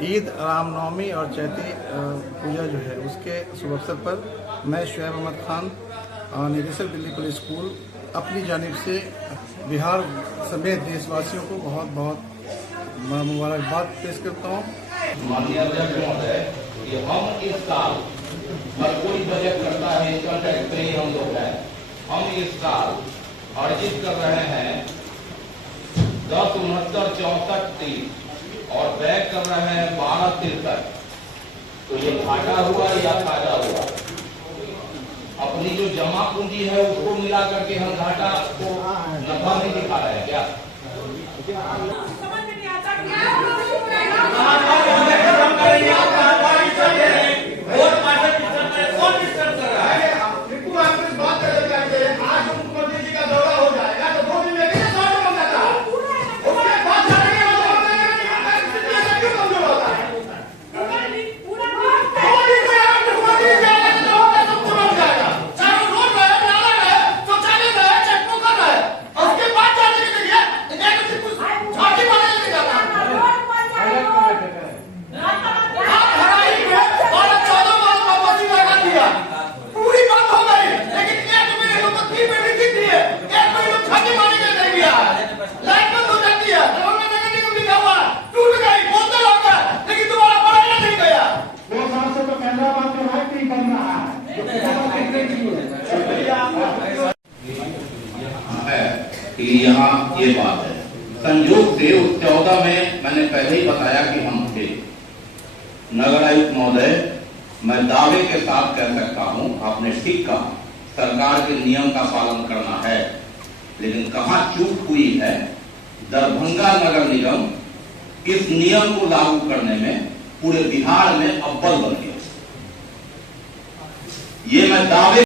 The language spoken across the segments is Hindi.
ईद, रामनवमी और चैती पूजा जो है उसके शुभ अवसर पर मैं शुएब अहमद खान, निदेशक दिल्ली पुलिस स्कूल, अपनी जानिब से बिहार समेत देशवासियों को बहुत बहुत मुबारकबाद पेश करता हूँ। माननीय अध्यक्ष महोदय, कि हम इस साल हर कोई बजट करता है, इसका टैक्स ही हम लोग हैं। हम इस साल अर्जित कर रहे हैं 10, 69, 64, 30 और व्यय कर रहे हैं 12, 63। तो ये घाटा हुआ या फायदा हुआ? अपनी जो जमा पूंजी है उसको मिला करके हम घाटा को नफा नहीं दिखा रहे हैं क्या? कि यहाँ ये बात है, संयोग से उस 14 में मैंने पहले ही बताया कि हम थे। नगर आयुक्त महोदय, मैं दावे के साथ कह सकता हूँ, आपने ठीक कहा, सरकार के नियम का पालन करना है, लेकिन कहाँ चूक हुई है? दरभंगा नगर निगम इस नियम को लागू करने में पूरे बिहार में अव्वल बन गया। ये मैं दावे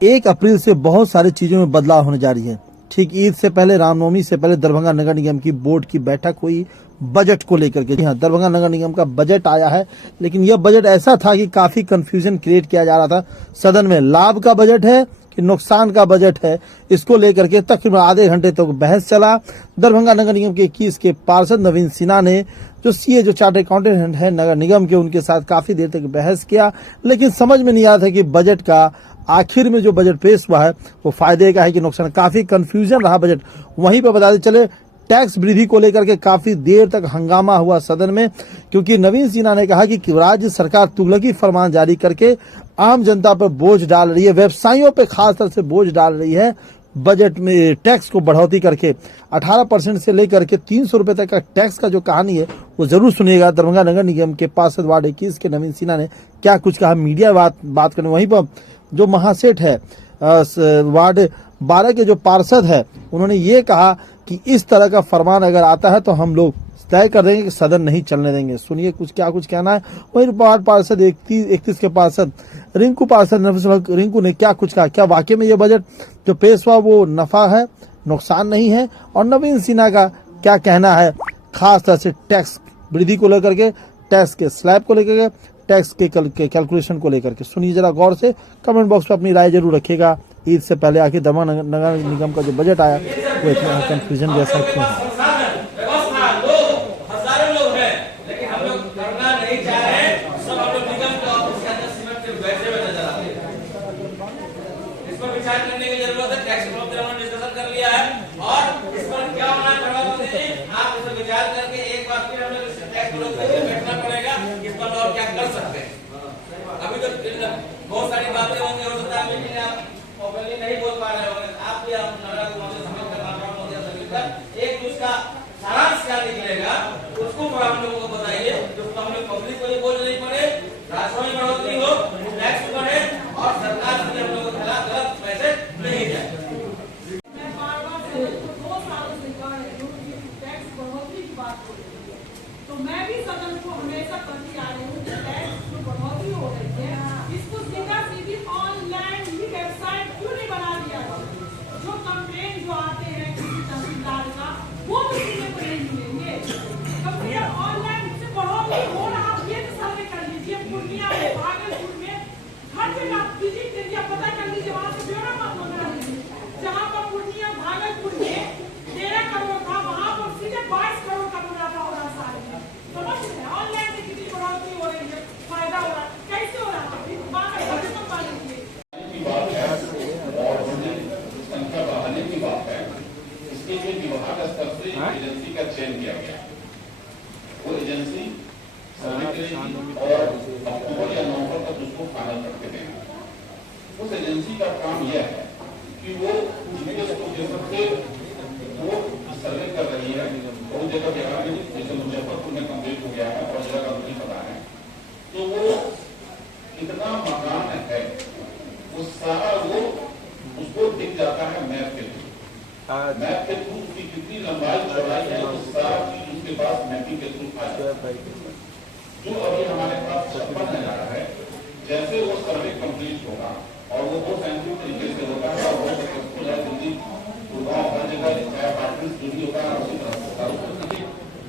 1 अप्रैल से बहुत सारी चीजों में बदलाव होने जा रही है। ठीक ईद से पहले, रामनवमी से पहले दरभंगा नगर निगम की बोर्ड की बैठक हुई बजट को लेकर के। हाँ, दरभंगा नगर निगम का बजट आया है, लेकिन यह बजट ऐसा था कि काफी कंफ्यूजन क्रिएट किया जा रहा था सदन में। लाभ का बजट है कि नुकसान का बजट है, इसको लेकर के तकरीबन आधे घंटे तक बहस चला। दरभंगा नगर निगम के 21 के पार्षद नवीन सिन्हा ने, जो सीए जो चार्टर्ड अकाउंटेंट है नगर निगम के, उनके साथ काफी देर तक बहस किया, लेकिन समझ में नहीं आ रहा था कि बजट का आखिर में जो बजट पेश हुआ है वो फायदे का है कि नुकसान। काफी कंफ्यूजन रहा बजट। वहीं पर बताते चले, टैक्स वृद्धि को लेकर के काफी देर तक हंगामा हुआ सदन में, क्योंकि नवीन सिन्हा ने कहा कि राज्य सरकार तुगलकी फरमान जारी करके आम जनता पर बोझ डाल रही है, व्यवसायियों पर खास तौर से बोझ डाल रही है। बजट में टैक्स को बढ़ोतरी करके 18% से लेकर के 300 रुपए तक का टैक्स का जो कहानी है वो जरूर सुनिएगा। दरभंगा नगर निगम के पार्षद वार्ड 21 के नवीन सिन्हा ने क्या कुछ कहा, मीडिया बात करने। वहीं पर जो महासेठ है वार्ड 12 के जो पार्षद है, उन्होंने ये कहा कि इस तरह का फरमान अगर आता है तो हम लोग तय कर देंगे कि सदन नहीं चलने देंगे। सुनिए क्या कुछ कहना है। वही वार्ड पार्षद 31 के पार्षद रिंकू ने क्या कुछ कहा। क्या वाकई में ये बजट जो पेश हुआ वो नफा है, नुकसान नहीं है? और नवीन सिन्हा का क्या कहना है खास तरह से टैक्स वृद्धि को लेकर के, टैक्स के स्लैब को लेकर के, टैक्स के कैलकुलेशन को लेकर के। सुनिए जरा गौर से, कमेंट बॉक्स में अपनी राय जरूर रखिएगा। ईद से पहले आखिर दरभंगा नगर निगम का जो बजट आया वो इतना कंफ्यूजन जैसा क्यों है? अभी तो बहुत सारी बातें होंगी, हो सकता है मीटिंग आप ओपनली नहीं बोल पा रहे होंगे। आप भी एक उसका सारांश क्या निकलेगा उसको हम लोगों को बताइए, जो हम लोग पब्लिक को बोल नहीं पड़े, राजस्व में बढ़ोतरी हो, टैक्स बढ़े और सरकार से हम लोग को गलत मैसेज नहीं जाए। तो मैं भी सदन को हमेशा कहती आ रही हूँ कि टैक्स जो बढ़ोतरी हो रही है, इसको सीधी ऑनलाइन ही वेबसाइट क्यों नहीं बना दिया? जो कंप्लेन जो आते हैं किसी तहसीलदार का, वो भी सुनने को नहीं मिलेंगे। कंप्लेन ऑनलाइन से बढ़ोतरी हो रहा, ये तो सर्वे कर लीजिए। पूर्णिया में, भागलपुर में, हर जगह आप विजिट करिए, पता कर लीजिए, वहाँ से ब्यौरा मत मंगा लीजिए। जहाँ पर पूर्णिया भागलपुर में 13 करोड़ था, वहाँ पर सीधे 22 करोड़ का मुनाफा हो रहा साल में। और अक्टूबर या नवंबर तक उसको फाइनल करके देंगे। उस एजेंसी का काम यह है कि वो सबसे वो सर्वे कर रही है। बहुत जगह बिहार में जैसे मुजफ्फरपुर में कंप्लीट हो गया है और जगह का मुझे पता है, तो वो कितना मकान है वो सारा वो उसको दिख जाता है मैप के थ्रू। मैप के थ्रू उसकी कितनी लंबाई चौड़ाई है वो सारा चीज उसके पास मैपिंग के थ्रू आ जाता है। जो अभी हमारे पास 56,000 है, जैसे वो सर्वे कंप्लीट होगा और वो बहुत साइंटिफिक तरीके से होगा और बहुत सक्सेसफुल है। दिल्ली गुड़गांव हर जगह चाहे अपार्टमेंट जो भी होगा उसी तरह होगा।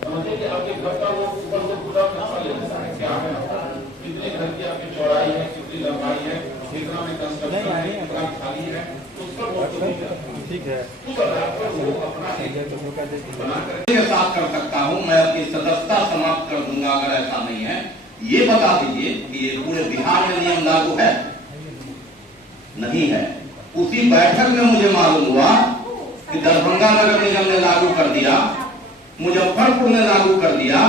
समझिए कि आपके घर का वो ऊपर से पूरा नक्शा ले लेता है, क्या है कितने घर की आपकी चौड़ाई है, कितनी लंबाई है, कितना में कंस्ट्रक्शन है, कितना खाली है, तो उसका बहुत ठीक है। उस आधार पर वो अपना के साथ कर सकता हूँ, मैं अपनी सदस्यता समाप्त कर दूंगा अगर ऐसा नहीं है। ये बता दीजिए कि ये पूरे बिहार में नियम लागू है? नहीं है। उसी बैठक में मुझे मालूम हुआ कि दरभंगा नगर निगम ने लागू कर दिया, मुजफ्फरपुर ने लागू कर दिया,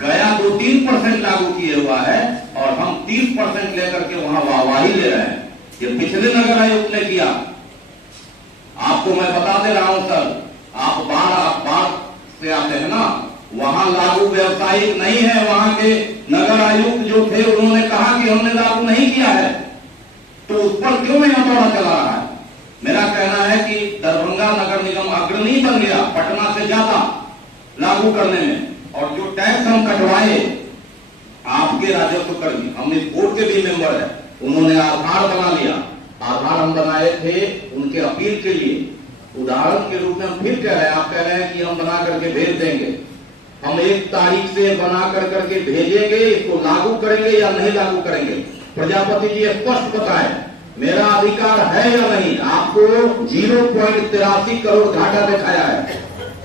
गया 2-3% लागू किए हुआ है और हम 30% लेकर के वहां वाहवाही ले रहे हैं। ये पिछले नगर आयुक्त ने किया। आपको मैं बता दे रहा हूं सर, आप बाढ़ से आते हैं ना, वहां लागू व्यवसायिक नहीं है। वहां के नगर आयुक्त जो थे उन्होंने कहा कि हमने लागू नहीं किया है, तो उस पर क्यों नहीं हथौड़ा चला रहा है? मेरा कहना है कि दरभंगा नगर निगम अग्रणी बन गया पटना से ज्यादा लागू करने में। और जो टैक्स हम कटवाए आपके राजस्व कर्मी, हम इस बोर्ड के भी मेंबर है, उन्होंने आधार बना लिया। आधार हम बनाए थे उनके अपील के लिए। उदाहरण के रूप में हम फिर कह रहे हैं, आप कह रहे हैं कि हम बना करके भेज देंगे। हम 1 तारीख से बना करके भेजेंगे, इसको लागू करेंगे या नहीं लागू करेंगे? प्रजापति जी स्पष्ट बताएं, मेरा अधिकार है या नहीं? आपको 0.83 करोड़ घाटा दिखाया है।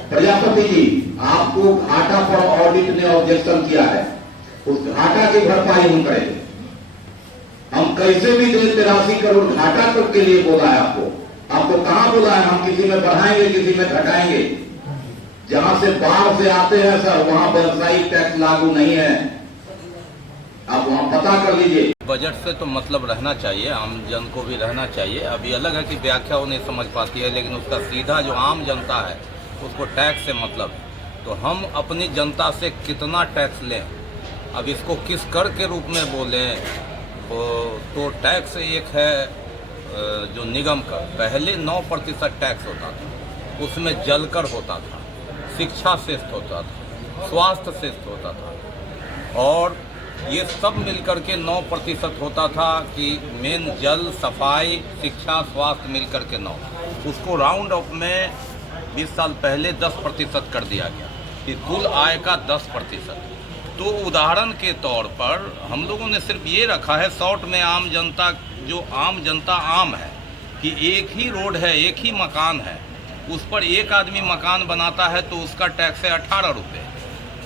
प्रजापति जी, आपको घाटा पर ऑडिट ने ऑब्जेक्शन किया है, उस घाटा की भरपाई हम करेंगे। हम कैसे भी 83 करोड़ घाटा तक के लिए बोला है आपको कहां बोला है? हम किसी में बढ़ाएंगे, किसी में घटाएंगे। जहां से बाहर से आते हैं सर, वहां व्यावसायिक टैक्स लागू नहीं है, आप वहां पता कर लीजिए। बजट से तो मतलब रहना चाहिए, आम जन को भी रहना चाहिए। अभी अलग है कि व्याख्या वो नहीं समझ पाती है, लेकिन उसका सीधा जो आम जनता है उसको टैक्स से मतलब है। तो हम अपनी जनता से कितना टैक्स लें, अब इसको किस कर के रूप में बोलें, तो टैक्स एक है जो निगम का पहले 9% टैक्स होता था, उसमें जलकर होता था, शिक्षा सेस होता था, स्वास्थ्य सेस होता था, और ये सब मिलकर के 9% होता था कि मेन जल, सफाई, शिक्षा, स्वास्थ्य मिलकर के 9। उसको राउंड ऑफ में 20 साल पहले 10% कर दिया गया कि कुल आय का 10%। तो उदाहरण के तौर पर हम लोगों ने सिर्फ ये रखा है शॉर्ट में आम जनता, जो आम जनता आम है कि एक ही रोड है, एक ही मकान है, उस पर एक आदमी मकान बनाता है तो उसका टैक्स है 18 रुपये,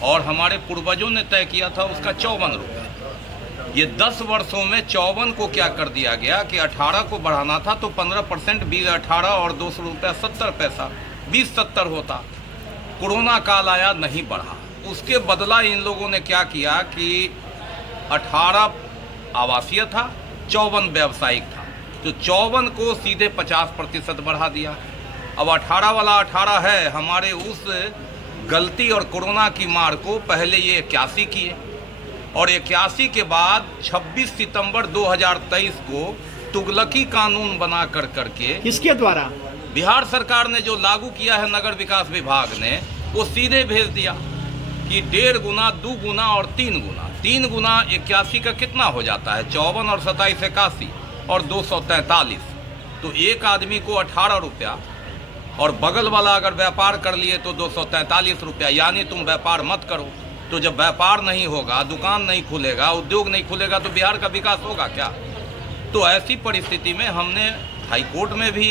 और हमारे पूर्वजों ने तय किया था उसका 54 रुपये। ये 10 वर्षों में 54 को क्या कर दिया गया कि 18 को बढ़ाना था तो 15% 18 और 200 रुपया 70 पैसा 20-70 होता। कोरोना काल आया, नहीं बढ़ा। उसके बदला इन लोगों ने क्या किया कि 18 आवासीय था, 54 व्यावसायिक था, तो 54 को सीधे 50% बढ़ा दिया। अब 18 वाला 18 है, हमारे उस गलती और कोरोना की मार को पहले ये 81 किए, और 81 के बाद 26 सितंबर 2023 को तुगलकी कानून बना करके किसके द्वारा? बिहार सरकार ने जो लागू किया है नगर विकास विभाग ने, वो सीधे भेज दिया कि 1.5 गुना, 2 गुना और 3 गुना। 3 गुना 81 का कितना हो जाता है? 54 और 27 81 और 243। तो एक आदमी को 18 रुपया, और बगल वाला अगर व्यापार कर लिए तो 243 रुपया। यानी तुम व्यापार मत करो। तो जब व्यापार नहीं होगा, दुकान नहीं खुलेगा, उद्योग नहीं खुलेगा, तो बिहार का विकास होगा क्या? तो ऐसी परिस्थिति में हमने हाई कोर्ट में भी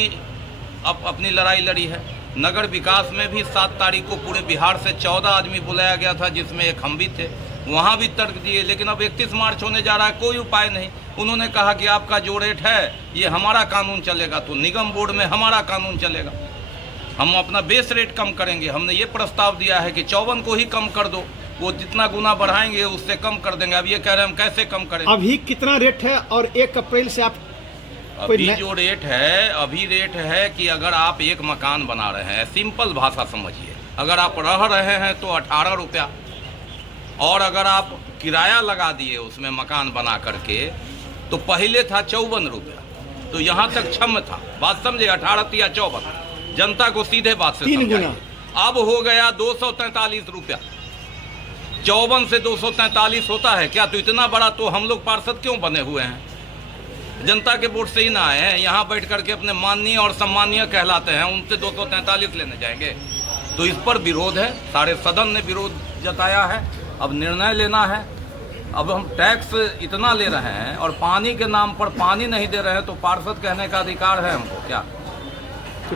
अपनी लड़ाई लड़ी है। नगर विकास में भी 7 तारीख को पूरे बिहार से 14 आदमी बुलाया गया था, जिसमें एक हम भी थे। वहाँ भी तर्क दिए, लेकिन अब 31 मार्च होने जा रहा है, कोई उपाय नहीं। उन्होंने कहा कि आपका जो रेट है ये हमारा कानून चलेगा, तो निगम बोर्ड में हमारा कानून चलेगा, हम अपना बेस रेट कम करेंगे। हमने ये प्रस्ताव दिया है कि 54 को ही कम कर दो, वो जितना गुना बढ़ाएंगे उससे कम कर देंगे। अब ये कह रहे हैं हम कैसे कम करें। अभी कितना रेट है और 1 अप्रैल से आप अभी जो रेट है, अभी रेट है कि अगर आप एक मकान बना रहे हैं, सिंपल भाषा समझिए, अगर आप रह रहे हैं तो 18 रुपया, और अगर आप किराया लगा दिए उसमें मकान बना करके तो पहले था 54 रुपया। तो यहाँ तक क्षम था, बात समझे, 18 या 54, जनता को सीधे बात से 3 गुना। अब हो गया 243 रुपया। 54 से 243 होता है क्या? तो इतना बड़ा तो हम लोग पार्षद क्यों बने हुए हैं? जनता के वोट से ही ना आए हैं, यहाँ बैठ करके अपने माननीय और सम्मानीय कहलाते हैं, उनसे 243 लेने जाएंगे। तो इस पर विरोध है, सारे सदन ने विरोध जताया है। अब निर्णय लेना है। अब हम टैक्स इतना ले रहे हैं और पानी के नाम पर पानी नहीं दे रहे हैं, तो पार्षद कहने का अधिकार है हमको क्या?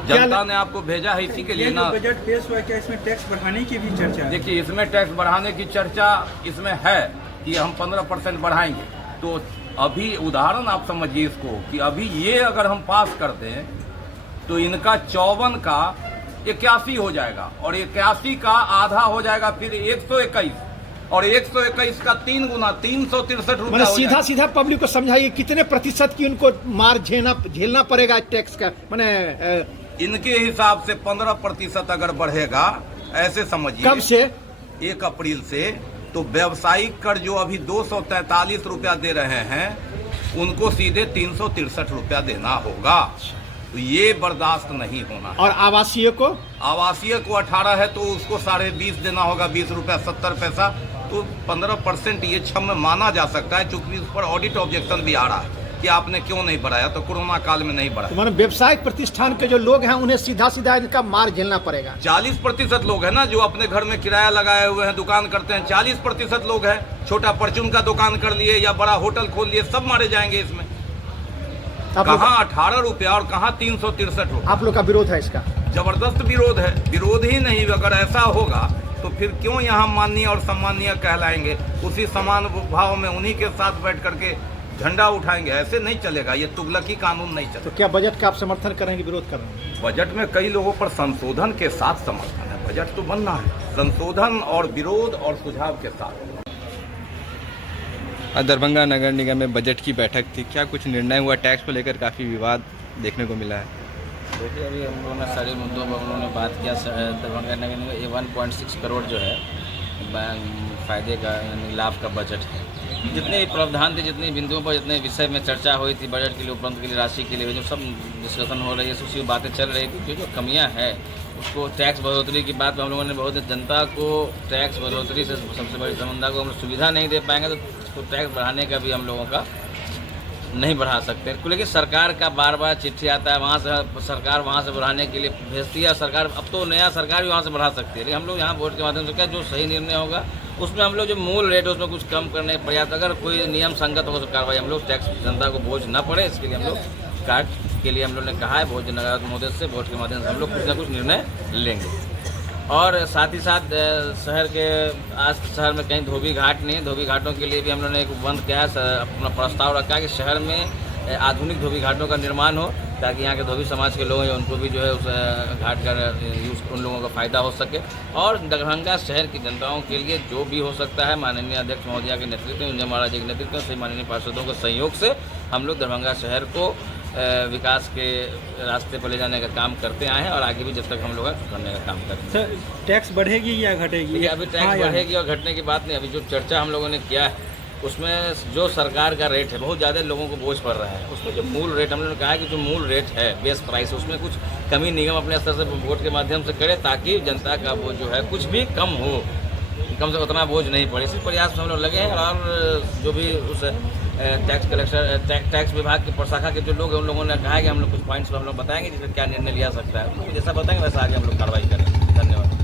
जनता ने आपको भेजा है इसी के लिए ना। बजट पेश हुआ, क्या इसमें टैक्स बढ़ाने की भी चर्चा है? देखिए, इसमें टैक्स बढ़ाने की चर्चा इसमें है कि हम 15% बढ़ाएंगे। तो अभी उदाहरण आप समझिए इसको कि अभी ये अगर हम पास कर दें तो इनका 54 का 81 हो जाएगा, और 81 का आधा हो जाएगा फिर 121, और 121 का 3 गुना 363 रुपया। सीधा सीधा पब्लिक को समझाइए कितने प्रतिशत की उनको मार झेलना पड़ेगा टैक्स का। मैंने इनके हिसाब से 15% अगर बढ़ेगा, ऐसे समझिए, कब से? 1 अप्रैल से। तो व्यावसायिक कर जो अभी 243 रुपया दे रहे हैं, उनको सीधे 363 रुपया देना होगा। तो ये बर्दाश्त नहीं होना। और आवासीय को? आवासीय को 18 है तो उसको 20.5 देना होगा, 20 रुपया 70 पैसा। तो 15% ये क्षम माना जा सकता है, चूंकि उस पर ऑडिट ऑब्जेक्शन भी आ रहा है कि आपने क्यों नहीं बढ़ाया, तो कोरोना काल में नहीं बढ़ाया। तो व्यवसायिक प्रतिष्ठान के जो लोग हैं उन्हें सीधा सीधा इनका मार झेलना पड़ेगा। 40% लोग हैं ना जो अपने घर में किराया लगाए हुए हैं, दुकान करते हैं। 40% लोग हैं, छोटा परचून का दुकान कर लिए या बड़ा होटल खोल लिए, सब मारे जाएंगे इसमें। कहाँ 18 रुपया और कहाँ 363 रुपया। आप लोग का विरोध है इसका? जबरदस्त विरोध है। विरोध ही नहीं, अगर ऐसा होगा तो फिर क्यों यहाँ माननीय और सम्मानीय कहलाएंगे? उसी समान भाव में उन्हीं के साथ बैठ करके झंडा उठाएंगे। ऐसे नहीं चलेगा, ये तुगलकी कानून नहीं चलेगा। तो क्या बजट का आप समर्थन करेंगे, विरोध कर रहे हैं? बजट में कई लोगों पर संशोधन के साथ समर्थन है। बजट तो बनना है, संशोधन और विरोध और सुझाव के साथ। दरभंगा नगर निगम में बजट की बैठक थी, क्या कुछ निर्णय हुआ? टैक्स को लेकर काफ़ी विवाद देखने को मिला है। देखिए, अभी हम लोगों ने सारे मुद्दों पर उन्होंने बात किया। दरभंगा नगर निगम ये 1.6 करोड़ जो है फायदे का यानी लाभ का बजट है। जितने भी प्रावधान थे, जितने बिंदुओं पर जितने विषय में चर्चा हुई थी बजट के लिए, उपलब्ध के लिए, राशि के लिए, जो सब डिस्कशन हो रही है, उसी बातें चल रही थी। जो कमियां हैं उसको, टैक्स बढ़ोतरी की बात हम लोगों ने बहुत, जनता को टैक्स बढ़ोतरी से सबसे बड़ी समस्या को हम सुविधा नहीं दे पाएंगे तो टैक्स बढ़ाने का भी हम लोगों का नहीं बढ़ा सकते। लेकिन सरकार का बार बार चिट्ठी आता है, वहाँ से सरकार वहाँ से बढ़ाने के लिए भेजती है। सरकार अब तो नया सरकार भी वहाँ से बढ़ा सकती है, लेकिन हम लोग यहाँ बोर्ड के माध्यम से क्या जो सही निर्णय होगा उसमें हम लोग जो मूल रेट है उसमें कुछ कम करने प्रयास, अगर कोई नियम संगत हो तो कार्रवाई, हम लोग टैक्स जनता को बोझ न पड़े, इसके लिए हम लोग कार्ड के लिए हम लोग ने कहा है भोज नगर महोदय से, बोर्ड के माध्यम से हम लोग कुछ ना कुछ निर्णय लेंगे। और साथ ही साथ शहर के आज शहर में कहीं धोबी घाट नहीं है, धोबी घाटों के लिए भी हम लोगों ने एक बंद किया है, अपना प्रस्ताव रखा है कि शहर में आधुनिक धोबी घाटों का निर्माण हो, ताकि यहाँ के धोबी समाज के लोग हैं उनको भी जो है उस घाट का यूज़, उन लोगों का फ़ायदा हो सके। और दरभंगा शहर की जनताओं के लिए जो भी हो सकता है, माननीय अध्यक्ष महोदया के नेतृत्व में, महाराज के नेतृत्व में, सभी माननीय पार्षदों के सहयोग से हम लोग दरभंगा शहर को विकास के रास्ते पर ले जाने का काम करते आए हैं और आगे भी जब तक हम लोग करने का काम करते हैं। टैक्स बढ़ेगी या घटेगी? अभी टैक्स बढ़ेगी और घटने की बात नहीं। अभी जो चर्चा हम लोगों ने किया है उसमें जो सरकार का रेट है बहुत ज़्यादा लोगों को बोझ पड़ रहा है। उसमें जो मूल रेट, हम लोगों ने कहा है कि जो मूल रेट है बेस प्राइस, उसमें कुछ कमी निगम अपने स्तर से वोट के माध्यम से करे, ताकि जनता का बोझ जो है कुछ भी कम हो, कम से उतना बोझ नहीं पड़े। इसी प्रयास में हम लोग लगे हैं। और जो भी उस टैक्स कलेक्टर, टैक्स विभाग की प्रशाखा के जो लोग हैं उन लोगों ने कहा है कि हम लोग कुछ पॉइंट्स पर हम लोग बताएंगे जिसमें क्या निर्णय लिया सकता है। जैसा बताएंगे वैसा आगे हम लोग कार्रवाई करेंगे। धन्यवाद।